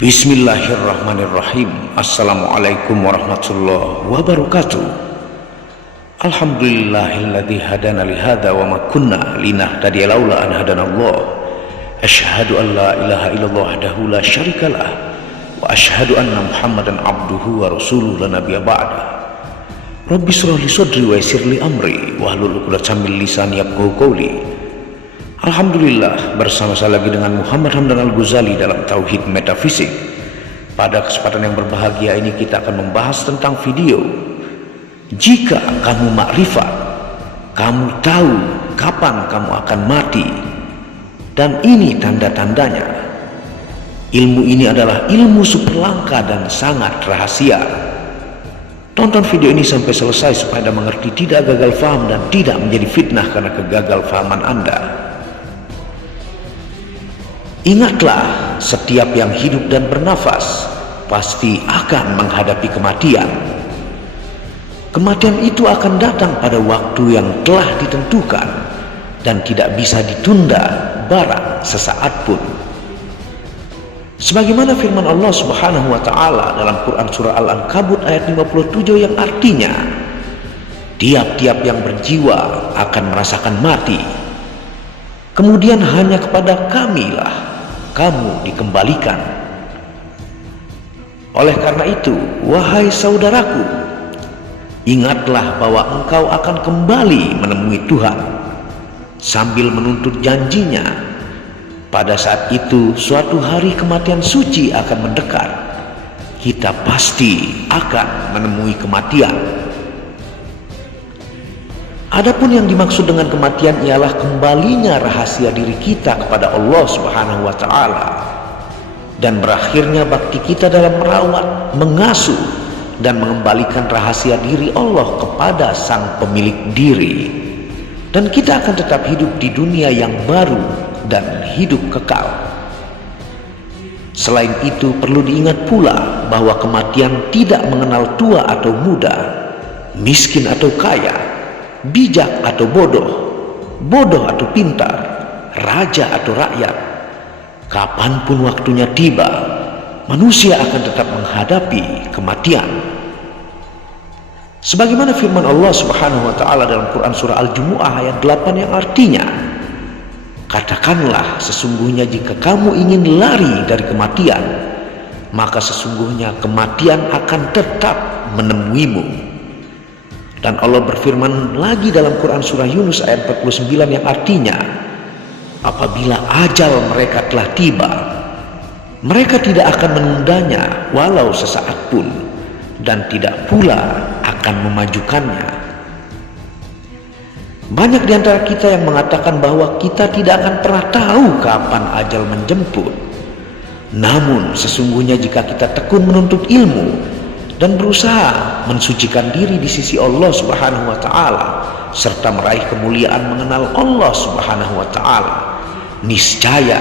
Bismillahirrahmanirrahim. Assalamualaikum warahmatullahi wabarakatuh. Alhamdulillahilladzi hadana lihada wa ma kunna linahtadiya laula an hadanallah. Asyhadu an la ilaha illallah wahdahu la syarikalah wa asyhadu anna Muhammadan abduhu wa rasuluhu la nabiyya ba'da. Rabbi shrah li sadri wa yassir li amri wahlul 'uqdatam min lisani yafqahu qawli. Alhamdulillah, bersama saya lagi dengan Muhammad Hamdan Al-Ghazali dalam Tauhid Metafisik. Pada kesempatan yang berbahagia ini kita akan membahas tentang video. Jika kamu makrifat, kamu tahu kapan kamu akan mati, dan ini tanda-tandanya. Ilmu ini adalah ilmu super langka dan sangat rahasia. Tonton video ini sampai selesai supaya Anda mengerti, tidak gagal faham dan tidak menjadi fitnah karena kegagalfahaman Anda. Ingatlah, setiap yang hidup dan bernafas pasti akan menghadapi kematian. Kematian itu akan datang pada waktu yang telah ditentukan dan tidak bisa ditunda barang sesaat pun. Sebagaimana firman Allah Subhanahu wa taala dalam Quran surah Al-Ankabut ayat 57 yang artinya, tiap-tiap yang berjiwa akan merasakan mati. Kemudian hanya kepada Kamilah kamu dikembalikan. Oleh karena itu, wahai saudaraku, ingatlah bahwa engkau akan kembali menemui Tuhan sambil menuntut janjinya. Pada saat itu, suatu hari kematian suci akan mendekat. Kita pasti akan menemui kematian. Adapun yang dimaksud dengan kematian ialah kembalinya rahasia diri kita kepada Allah Subhanahu wa taala dan berakhirnya bakti kita dalam merawat, mengasuh dan mengembalikan rahasia diri Allah kepada Sang Pemilik diri. Dan kita akan tetap hidup di dunia yang baru dan hidup kekal. Selain itu, perlu diingat pula bahwa kematian tidak mengenal tua atau muda, miskin atau kaya, bijak atau bodoh, bodoh atau pintar, raja atau rakyat. Kapanpun waktunya tiba, manusia akan tetap menghadapi kematian. Sebagaimana firman Allah Subhanahu wa taala dalam Quran surah Al-Jumu'ah ayat 8 yang artinya, katakanlah, sesungguhnya jika kamu ingin lari dari kematian, maka sesungguhnya kematian akan tetap menemuimu. Dan Allah berfirman lagi dalam Quran surah Yunus ayat 49 yang artinya, apabila ajal mereka telah tiba, mereka tidak akan menundanya walau sesaat pun, dan tidak pula akan memajukannya. Banyak di antara kita yang mengatakan bahwa kita tidak akan pernah tahu kapan ajal menjemput. Namun sesungguhnya jika kita tekun menuntut ilmu dan berusaha mensucikan diri di sisi Allah Subhanahu wa taala serta meraih kemuliaan mengenal Allah Subhanahu wa taala, niscaya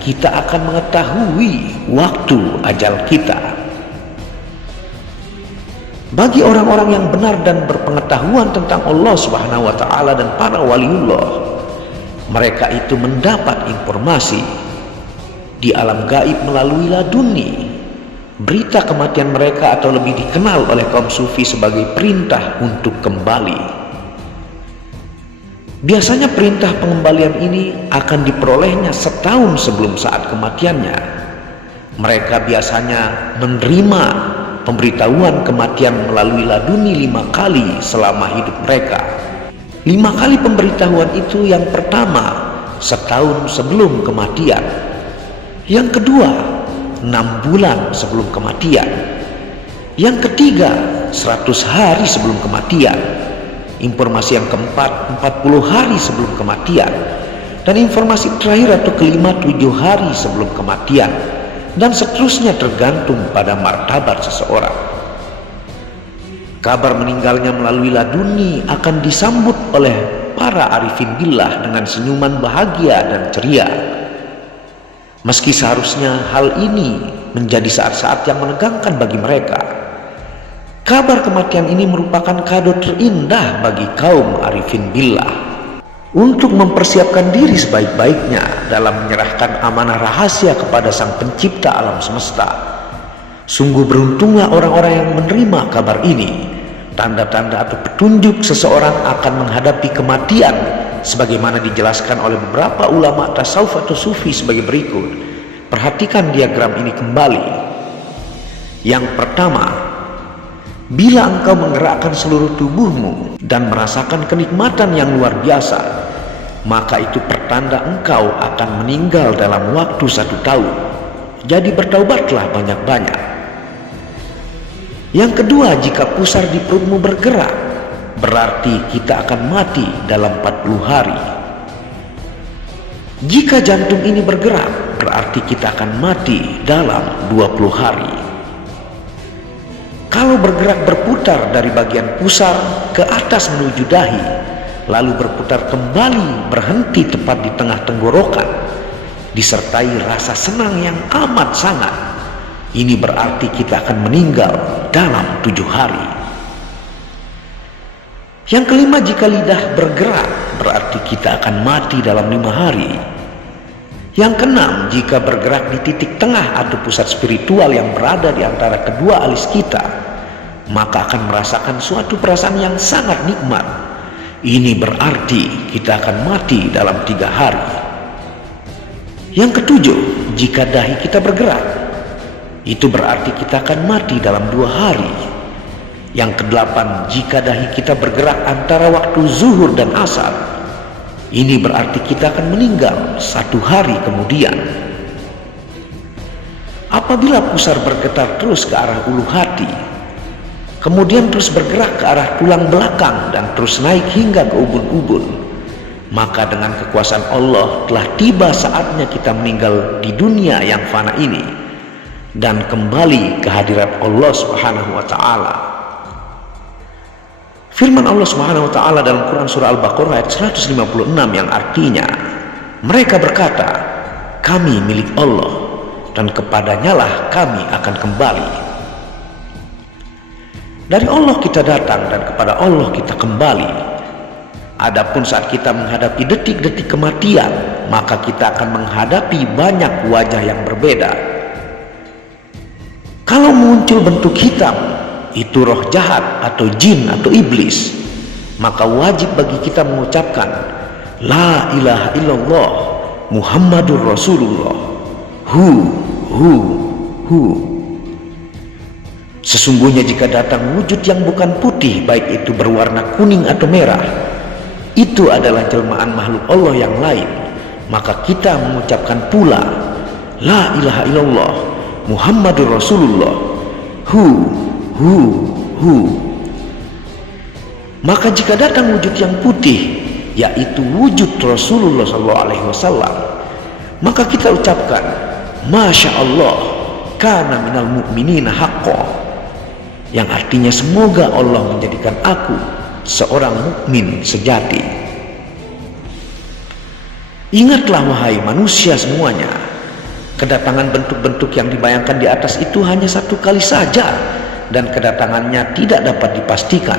kita akan mengetahui waktu ajal kita. Bagi orang-orang yang benar dan berpengetahuan tentang Allah Subhanahu wa taala dan para waliullah, mereka itu mendapat informasi di alam gaib melalui laduni. Berita kematian mereka atau lebih dikenal oleh kaum sufi sebagai perintah untuk kembali. Biasanya perintah pengembalian ini akan diperolehnya setahun sebelum saat kematiannya. Mereka biasanya menerima pemberitahuan kematian melalui laduni 5 kali selama hidup mereka. 5 kali pemberitahuan itu, yang pertama setahun sebelum kematian, yang kedua 6 bulan sebelum kematian, yang ketiga 100 hari sebelum kematian, informasi yang keempat 40 hari sebelum kematian, dan informasi terakhir atau kelima 7 hari sebelum kematian, dan seterusnya tergantung pada martabat seseorang. Kabar meninggalnya melalui laduni akan disambut oleh para arifin billah dengan senyuman bahagia dan ceria. Meski seharusnya hal ini menjadi saat-saat yang menegangkan bagi mereka, kabar kematian ini merupakan kado terindah bagi kaum arifin billah. untuk mempersiapkan diri sebaik-baiknya dalam menyerahkan amanah rahasia kepada Sang Pencipta alam semesta. Sungguh beruntunglah orang-orang yang menerima kabar ini, tanda-tanda atau petunjuk seseorang akan menghadapi kematian sebagaimana dijelaskan oleh beberapa ulama tasawuf atau sufi sebagai berikut. Perhatikan diagram ini kembali. Yang pertama, bila engkau menggerakkan seluruh tubuhmu dan merasakan kenikmatan yang luar biasa, maka itu pertanda engkau akan meninggal dalam waktu 1 tahun. Jadi bertaubatlah banyak-banyak. Yang kedua, jika pusar di perutmu bergerak, berarti kita akan mati dalam 40 hari. Jika jantung ini bergerak, berarti kita akan mati dalam 20 hari. Kalau bergerak berputar dari bagian pusar ke atas menuju dahi, lalu berputar kembali berhenti tepat di tengah tenggorokan, disertai rasa senang yang amat sangat, ini berarti kita akan meninggal dalam 7 hari. Yang kelima, jika lidah bergerak, berarti kita akan mati dalam 5 hari. Yang keenam, jika bergerak di titik tengah atau pusat spiritual yang berada di antara kedua alis kita, maka akan merasakan suatu perasaan yang sangat nikmat. Ini berarti kita akan mati dalam 3 hari. Yang ketujuh, jika dahi kita bergerak, itu berarti kita akan mati dalam 2 hari. Yang kedelapan, jika dahi kita bergerak antara waktu zuhur dan asar, ini berarti kita akan meninggal 1 hari kemudian. Apabila pusar bergetar terus ke arah ulu hati, kemudian terus bergerak ke arah tulang belakang dan terus naik hingga ke ubun-ubun, maka dengan kekuasaan Allah telah tiba saatnya kita meninggal di dunia yang fana ini dan kembali ke hadirat Allah Subhanahu wa taala. Firman Allah Subhanahu wa taala dalam Quran surah Al-Baqarah ayat 156 yang artinya, mereka berkata, kami milik Allah dan kepadanya lah kami akan kembali. Dari Allah kita datang dan kepada Allah kita kembali. Adapun saat kita menghadapi detik-detik kematian, maka kita akan menghadapi banyak wajah yang berbeda. Kalau muncul bentuk hitam, itu roh jahat atau jin atau iblis, maka wajib bagi kita mengucapkan La ilaha illallah Muhammadur Rasulullah hu. Sesungguhnya jika datang wujud yang bukan putih, baik itu berwarna kuning atau merah, itu adalah jelmaan makhluk Allah yang lain, maka kita mengucapkan pula La ilaha illallah Muhammadur Rasulullah hu. Maka jika datang wujud yang putih, yaitu wujud Rasulullah SAW, maka kita ucapkan Masya Allah kana minal mu'minina haqqo, yang artinya semoga Allah menjadikan aku seorang mukmin sejati. Ingatlah wahai manusia semuanya, kedatangan bentuk-bentuk yang dibayangkan di atas itu hanya 1 kali saja, dan kedatangannya tidak dapat dipastikan.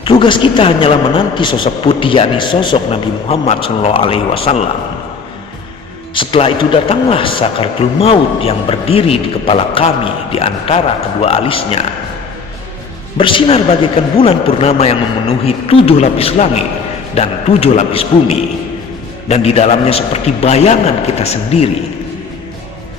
Tugas kita hanyalah menanti sosok putih, yakni sosok Nabi Muhammad SAW. Setelah itu datanglah sakaratul maut yang berdiri di kepala kami di antara kedua alisnya, bersinar bagaikan bulan purnama yang memenuhi 7 lapis langit dan 7 lapis bumi, dan di dalamnya seperti bayangan kita sendiri.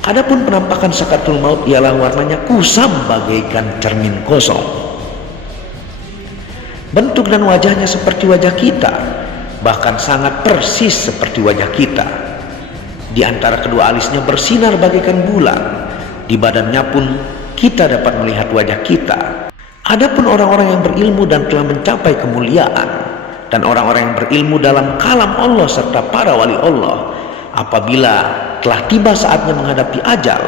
Adapun penampakan sakaratul maut ialah warnanya kusam bagaikan cermin kosong. Bentuk dan wajahnya seperti wajah kita, bahkan sangat persis seperti wajah kita. Di antara kedua alisnya bersinar bagaikan bulan. Di badannya pun kita dapat melihat wajah kita. Adapun orang-orang yang berilmu dan telah mencapai kemuliaan, dan orang-orang yang berilmu dalam kalam Allah serta para wali Allah, apabila telah tiba saatnya menghadapi ajal,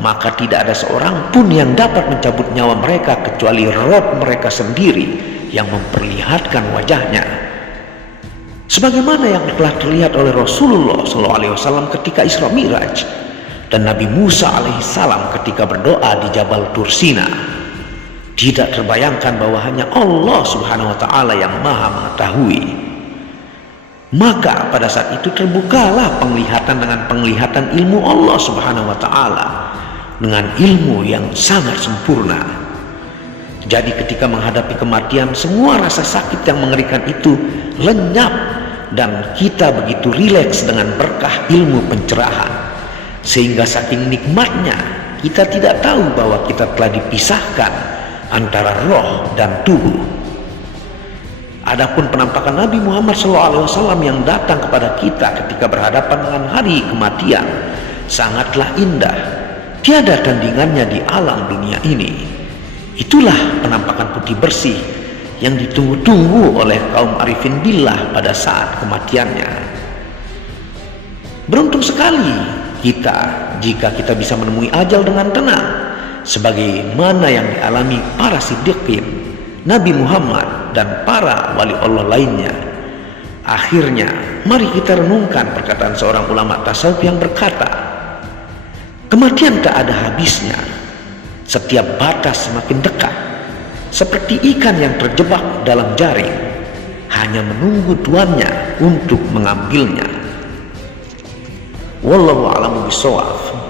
maka tidak ada seorang pun yang dapat mencabut nyawa mereka kecuali Rabb mereka sendiri yang memperlihatkan wajahnya, sebagaimana yang telah terlihat oleh Rasulullah SAW ketika Isra Mi'raj dan Nabi Musa alaihissalam ketika berdoa di Jabal Tursina. Tidak terbayangkan bahwa hanya Allah Subhanahu wa taala yang maha mengetahui. Maka pada saat itu terbukalah penglihatan dengan penglihatan ilmu Allah Subhanahu wa Ta'ala, dengan ilmu yang sangat sempurna. Jadi ketika menghadapi kematian, semua rasa sakit yang mengerikan itu lenyap, dan kita begitu rileks dengan berkah ilmu pencerahan, sehingga saking nikmatnya kita tidak tahu bahwa kita telah dipisahkan antara roh dan tubuh. Adapun penampakan Nabi Muhammad SAW yang datang kepada kita ketika berhadapan dengan hari kematian sangatlah indah, tiada tandingannya di alam dunia ini. Itulah penampakan putih bersih yang ditunggu-tunggu oleh kaum arifin billah pada saat kematiannya. Beruntung sekali kita jika kita bisa menemui ajal dengan tenang, sebagaimana yang dialami para siddiqin, Nabi Muhammad, dan para wali Allah lainnya. Akhirnya mari kita renungkan perkataan seorang ulama tasawuf yang berkata, kematian tak ada habisnya, setiap batas semakin dekat, seperti ikan yang terjebak dalam jaring, hanya menunggu tuannya untuk mengambilnya. Wallahu a'lamu bishawab.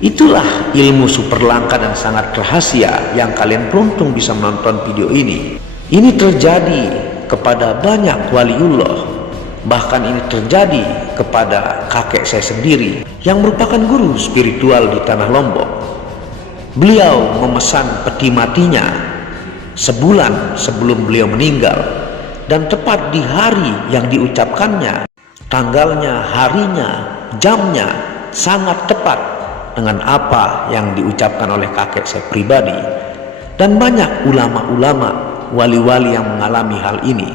Itulah ilmu super langka dan sangat rahasia yang kalian beruntung bisa menonton video ini. Ini terjadi kepada banyak waliullah, bahkan ini terjadi kepada kakek saya sendiri yang merupakan guru spiritual di tanah Lombok. Beliau memesan peti matinya sebulan sebelum beliau meninggal, dan tepat di hari yang diucapkannya, tanggalnya, harinya, jamnya sangat tepat dengan apa yang diucapkan oleh kakek saya pribadi, dan banyak ulama-ulama, wali-wali yang mengalami hal ini.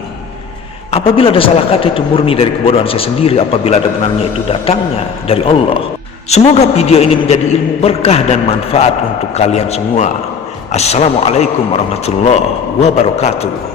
Apabila ada salah kata itu murni dari kebodohan saya sendiri, apabila ada benarnya itu datangnya dari Allah. Semoga video ini menjadi ilmu berkah dan manfaat untuk kalian semua. Assalamualaikum warahmatullahi wabarakatuh.